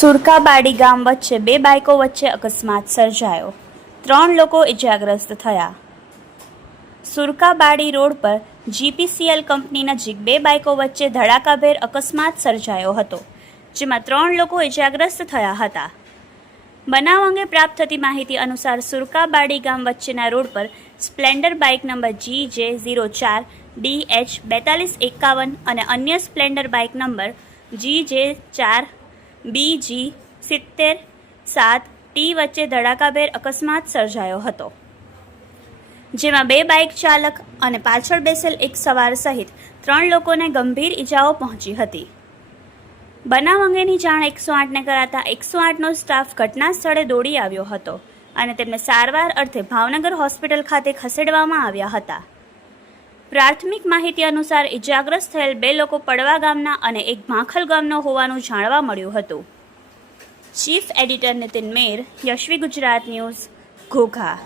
સુરકાબાડી ગામ વચ્ચે બે બાઇકો વચ્ચે અકસ્માત સર્જાયો. ત્રણ લોકો ઇજાગ્રસ્ત થયા. સુરકાબાડી રોડ પર જીપીસીએલ કંપની નજીક બે બાઇકો વચ્ચે ધડાકાભેર અકસ્માત સર્જાયો હતો, જેમાં ત્રણ લોકો ઇજાગ્રસ્ત થયા હતા. બનાવ અંગે પ્રાપ્ત થતી માહિતી અનુસાર સુરકાબાડી ગામ વચ્ચેના રોડ પર સ્પ્લેન્ડર બાઇક નંબર જી જે ઝીરો ચાર ડી એચ બેતાલીસ એકાવન અને અન્ય સ્પ્લેન્ડર બાઇક નંબર જી જે ચાર બી જી સિત્તેર સાત ટી વચ્ચે ધડાકાભેર અકસ્માત સર્જાયો હતો. જેમાં બે બાઇક ચાલક અને પાછળ બેસેલ એક સવાર સહિત ત્રણ લોકોને ગંભીર ઈજાઓ પહોંચી હતી. બનાવ અંગેની જાણ એકસો આઠને કરાતા એકસો આઠનો સ્ટાફ ઘટના સ્થળે દોડી આવ્યો હતો અને તેમને સારવાર અર્થે ભાવનગર હોસ્પિટલ ખાતે ખસેડવામાં આવ્યા હતા. પ્રાથમિક માહિતી અનુસાર ઇજાગ્રસ્ત થયેલ બે લોકો પડવા ગામના અને એક ભાંખલ ગામનો હોવાનું જાણવા મળ્યું હતું. Chief editor Nitin Mer, Yashvi Gujarat news, Ghogha.